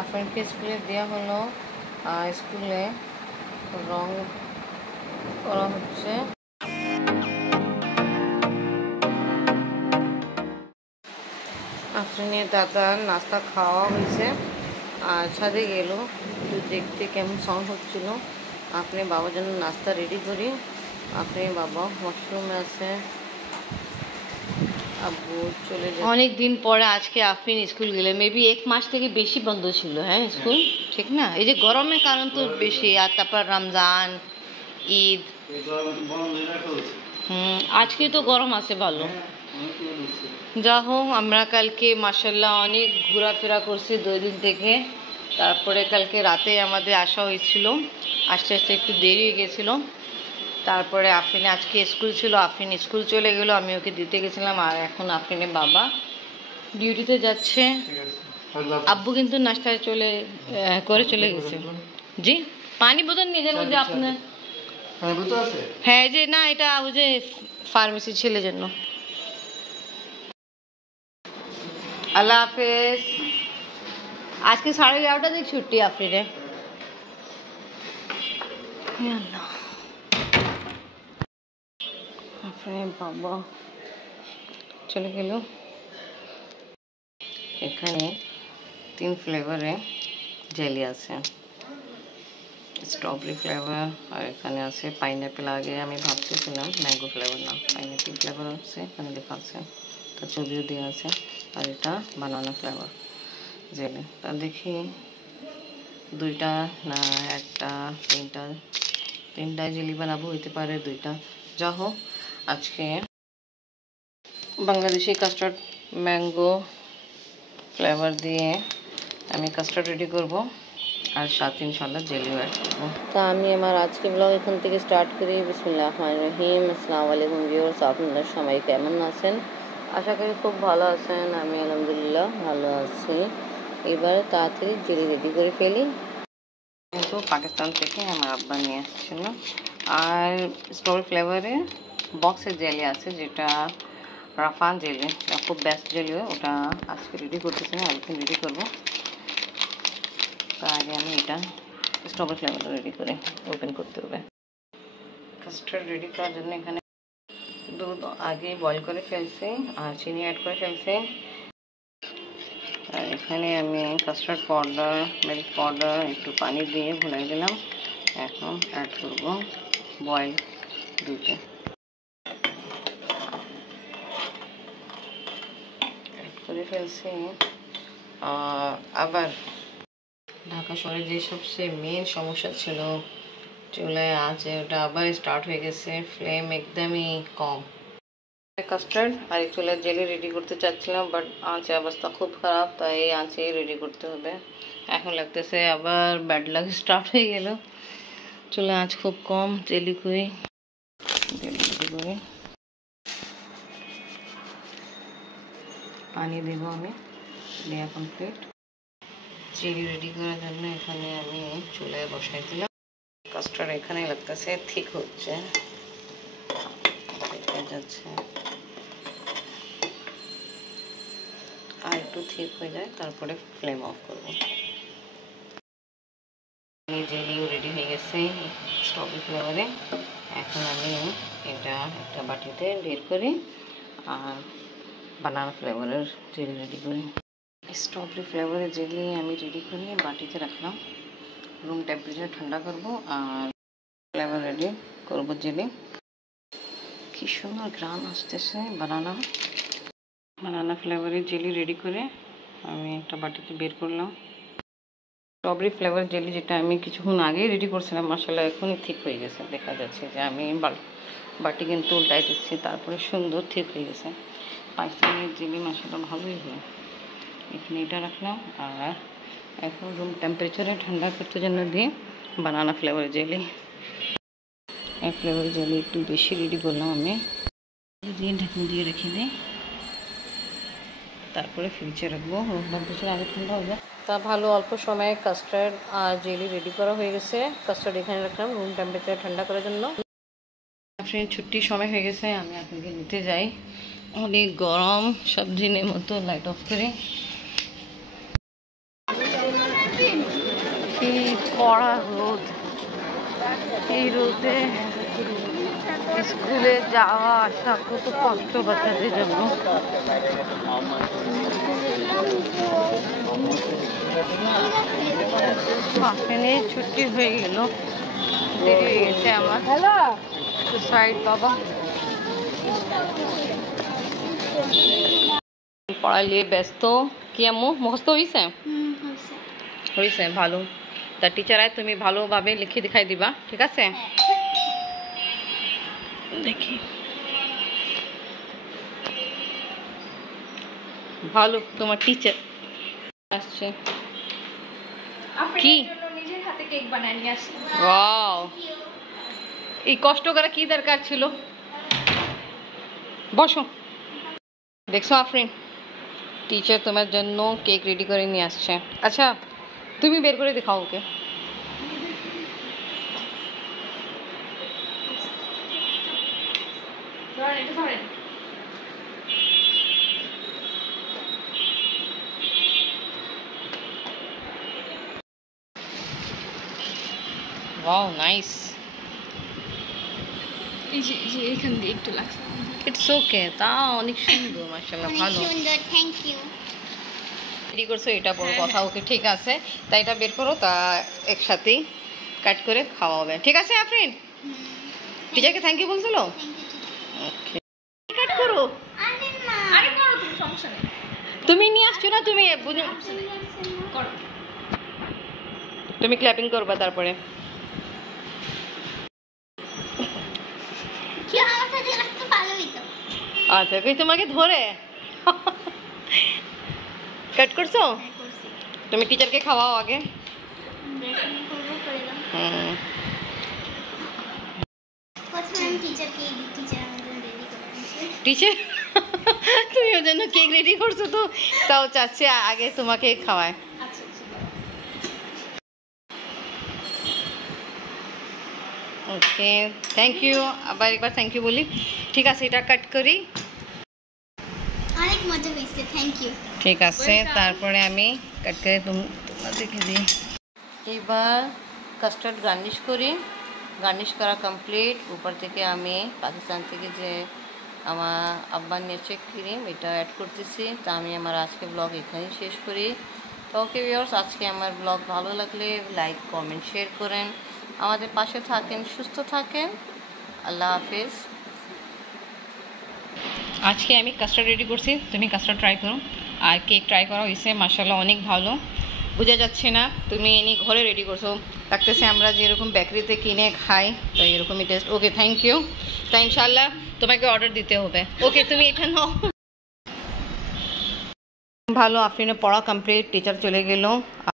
আফরিনকে স্কুলে দেওয়া হলো, স্কুলে রং করা হচ্ছে। আফরিনের দাদার নাস্তা খাওয়া হয়েছে আর ছাদে গেল একটু দেখতে কেমন সাউন্ড হচ্ছিল। আফরিনের বাবার জন্য নাস্তা রেডি করি। আফরিনের বাবা ওয়াশরুমে আছে, আব্বু চলে যায়। অনেক দিন পরে আজকে আফরিন স্কুল গেলে, মেবি 1 মাস থেকে বেশি বন্ধ ছিল। হ্যাঁ স্কুল, ঠিক না? এই যে গরমের কারণ তো বেশি, আর তারপর রমজান, ঈদ। আজকে তো গরম আছে ভালো। যা হোক, আমরা কালকে মাশাআল্লাহ অনেক ঘোরাফেরা করছি 2 দিন থেকে। তারপরে কালকে রাতে আমাদের আসা হয়েছিল, আস্তে আস্তে একটু দেরি হয়ে গেছিল। তারপরে আফরিন আজকে স্কুল ছিল, আফরিন স্কুল চলে গেল, আমি ওকে দিতে গেছিলাম। আর এখন আফরিনের বাবা ডিউটিতে যাচ্ছে। আব্বু কিন্তু নাস্তায় করে চলে গেছে। জি, পানি বোতল নিজের মধ্যে আপনার? হ্যাঁ, যে না, এটা ওই যে ফার্মেসি ছেলের জন্য। আল্লাহ হাফেজ। আজকে 11:30 থেকে ছুটি আফরিনে। আফরিনের বাবা চলে গেল। এখানে 3 ফ্লেভারে জেলি আছে, স্ট্রবেরি ফ্লেভার, আর এখানে আছে পাইনঅ্যাপেল। আগে আমি ভাবতেছিলাম ম্যাঙ্গো ফ্লেভার, না, পাইনঅ্যাপেল ফ্লেভার আছে, এখানে লেখা আছে, তার ছবিও দেওয়া আছে। আর এটা বানানা ফ্লেভার জেলি। তা দেখি 2টা না 1টা, 3টা জেলি বানাবো, হইতে পারে 2টা। যা হোক, আজকে বাংলাদেশি কাস্টার্ড ম্যাঙ্গো ফ্লেভার দিয়ে আমি কাস্টার্ড রেডি করব, আর সাথে ইনশাল্লাহ জেলিও অ্যাড করবো। তা আমি আমার আজকে ব্লগ এখান থেকে স্টার্ট করি। বিসমিল্লাহির রহমানির রহিম। আসসালামু আলাইকুম ভিউয়ার্স, আপনারা সবাই কেমন আছেন? আশা করি খুব ভালো আছেন। আমি আলহামদুলিল্লাহ ভালো আছি। এবার তাড়াতাড়ি জেলি রেডি করে ফেলি। কিন্তু পাকিস্তান থেকে আমার আব্বা নিয়ে আসছিল। আর স্ট্রবেরি ফ্লেভারে বক্সের জেলি আছে, যেটা রাফান জেলি, খুব বেস্ট জেলি, ওটা আজকে রেডি করতেছি না, আরেকদিন রেডি করবো। তা আগে আমি এটা স্ট্রবেরি ফ্লেভারটা রেডি করে ওপেন করতে হবে। কাস্টার্ড রেডি করার জন্য এখানে দুধ আগে বয়েল করে ফেলছি আর চিনি অ্যাড করে ফেলছি। আর এখানে আমি কাস্টার্ড পাউডার, মিল্ক পাউডার, একটু পানি দিয়ে ভুলাই দিলাম। এখন অ্যাড করবো বয়েল দুধে। অ্যাড করে ফেলছি। আবার ঢাকা শহরে যে সবচেয়ে মেন সমস্যা ছিল চুলায় আছে, ওটা আবার স্টার্ট হয়ে গেছে, ফ্লেম একদমই কম। কাস্টার্ড আর এই চুলার জেলি রেডি করতে চাচ্ছিলাম, বাট আঁচের অবস্থা খুব খারাপ, তাই এই আঁচেই রেডি করতে হবে। এখন লাগতেছে আবার ব্যাড লাক স্টার্ট হয়ে গেল, চুলা আঁচ খুব কম। জেলি করি, পানি দেবো আমি, দেওয়া কমপ্লিট। জেলি রেডি করার জন্য এখানে আমি চুলায় বসাই দিলাম। কাস্টার্ড এখানে লাগতেছে ঠিক হচ্ছে, যাচ্ছে, আর একটু ঠিক হয়ে যায় তারপরে ফ্লেম অফ করবো। জেলিও রেডি হয়ে গেছে স্ট্রবেরি ফ্লেভারে। এখন আমি এটা একটা বাটিতে বের করি আর বানানা ফ্লেভারের জেলি রেডি করি। স্ট্রবেরি ফ্লেভারের জেলি আমি রেডি করে বাটিতে রাখলাম, রুম টেম্পারেচার ঠান্ডা করব আর ফ্লেভার রেডি করব জেলি। কি সুন্দর গ্রান আসতেছে বানানা ফ্লেভারের জেলি রেডি করে আমি একটা বাটিতে বের করলাম। স্ট্রবেরি ফ্লেভার জেলি যেটা আমি কিছুক্ষণ আগেই রেডি করছিলাম, মাশাআল্লাহ এখনই ঠিক হয়ে গেছে। দেখা যাচ্ছে যে আমি বাটি কিন্তু উল্টাই দিচ্ছি, তারপরে সুন্দর ঠিক হয়ে গেছে। পাকিস্তানের জেলি মাশাআল্লাহ ভালোই হয়। এখানে এটা রাখলাম আর এখন রুম টেম্পারেচারে ঠান্ডা করতে জন্য দিয়ে বানানা ফ্লেভার জেলি। এই ফ্লেভার জেলি একটু বেশি রেডি করলাম আমি, দিয়ে ঢাকনা দিয়ে রেখে দিই, তারপরে ফ্রিজে রাখবো, রুম টেম্পারেচার আগে ঠান্ডা হয়ে যায়। তা ভালো অল্প সময়ে কাস্টার্ড আর জেলি রেডি করা হয়ে গেছে। কাস্টার্ড এখানে রাখলাম রুম টেম্পারেচার ঠান্ডা করার জন্য। ফ্রেন্ড ছুটির সময় হয়ে গেছে, আমি আপনাকে নিতে যাই। অনেক গরম, সব দিনের মতো লাইট অফ করে কড়া রোদ, এই রোদে স্কুলে যাওয়া আসা কত কষ্ট বাচ্চাদের জন্য। মাঝখানে ছুটি হয়ে গেল, দেরি হয়ে গেছে আমার। সাইড বাবা পড়া নিয়ে ব্যস্ত। কি আম্মু মুখস্থ হয়েছে? হয়েছে, ভালো। তা টিচার আয়, তুমি ভালোভাবে লিখে দেখাই দিবা, ঠিক আছে? দেখি ভালো তোমার টিচার আসছে। কি নিজের হাতে কেক বানায় নিয়ে আসছি। ওয়াও, এই কষ্ট করা কি দরকার ছিল? বসো। দেখছো আফরিন, টিচার তোমার জন্য কেক রেডি করে নিয়ে আসছে। আচ্ছা তুমি বের করে দেখাও ওকে। Wow nice. এই যে এখান দিয়ে একটু লাগছে। ইটস ওকে, তা অনেক সুন্দর মাশাআল্লাহ, ভালো থ্যাংক ইউ। রেডি করছো, এটা বড় কথা। ওকে ঠিক আছে, তাই এটা বের করো, তা একসাথেই কাট করে খাওয়া হবে, ঠিক আছে আফরিন? টিচারকে থ্যাংক ইউ বলছিল? ওকে কাট করো। আরে করো তুমি, সমস্যা নেই। তুমি নিয়ে আসছো না, তুমি করো। তুমি ক্ল্যাপিং করবা তারপরে। কি আমার সাথে আসতে ভালোই তো। আচ্ছা কই তোমাকে ধরে কাট করছো? তুমি টিচারকে খাওয়াও আগে। হুম টিচার তুমি ওর জন্য কেক রেডি করছো, তো তাও চাচ্ছে আগে তোমাকে খাওয়ায়। ওকে থ্যাংক ইউ, আবার একবার থ্যাংক ইউ বলি। ঠিক আছে, এটা কাট করি। অনেক মজা হয়েছে, থ্যাংক ইউ। ঠিক আছে, তারপরে আমি কাট করে তোমাদেরকে দিই। এবার কাস্টার্ড গার্নিশ করি। গার্নিশ করা কমপ্লিট। উপর থেকে আমি পাকিস্তান থেকে যে আমার আব্বা নিয়েছে ক্রিম, এটা অ্যাড করতেছি। তা আমি আমার আজকে ব্লগ এখানেই শেষ করি। তো ওকে ভিউয়ার্স, আজকে আমার ব্লগ ভালো লাগলে লাইক কমেন্ট শেয়ার করেন, আমাদের পাশে থাকেন, সুস্থ থাকেন। আল্লাহ হাফেজ। আজকে আমি কাস্টার্ড রেডি করছি, তুমি কাস্টার্ড ট্রাই করো। আর কেক ট্রাই করা হয়েছে, মাশাআল্লাহ অনেক ভালো। বোঝা যাচ্ছে না তুমি এনে ঘরে রেডি করছো, লাগতেছে আমরা যেরকম বেকারিতে কিনে খাই, তো এরকমই টেস্ট। Okay thank you. তা ইনশাআল্লাহ তোমাকে অর্ডার দিতে হবে। ওকে তুমি এটা নাও। ভালো, আফরিনের পড়া কমপ্লিট, টিচার চলে গেল।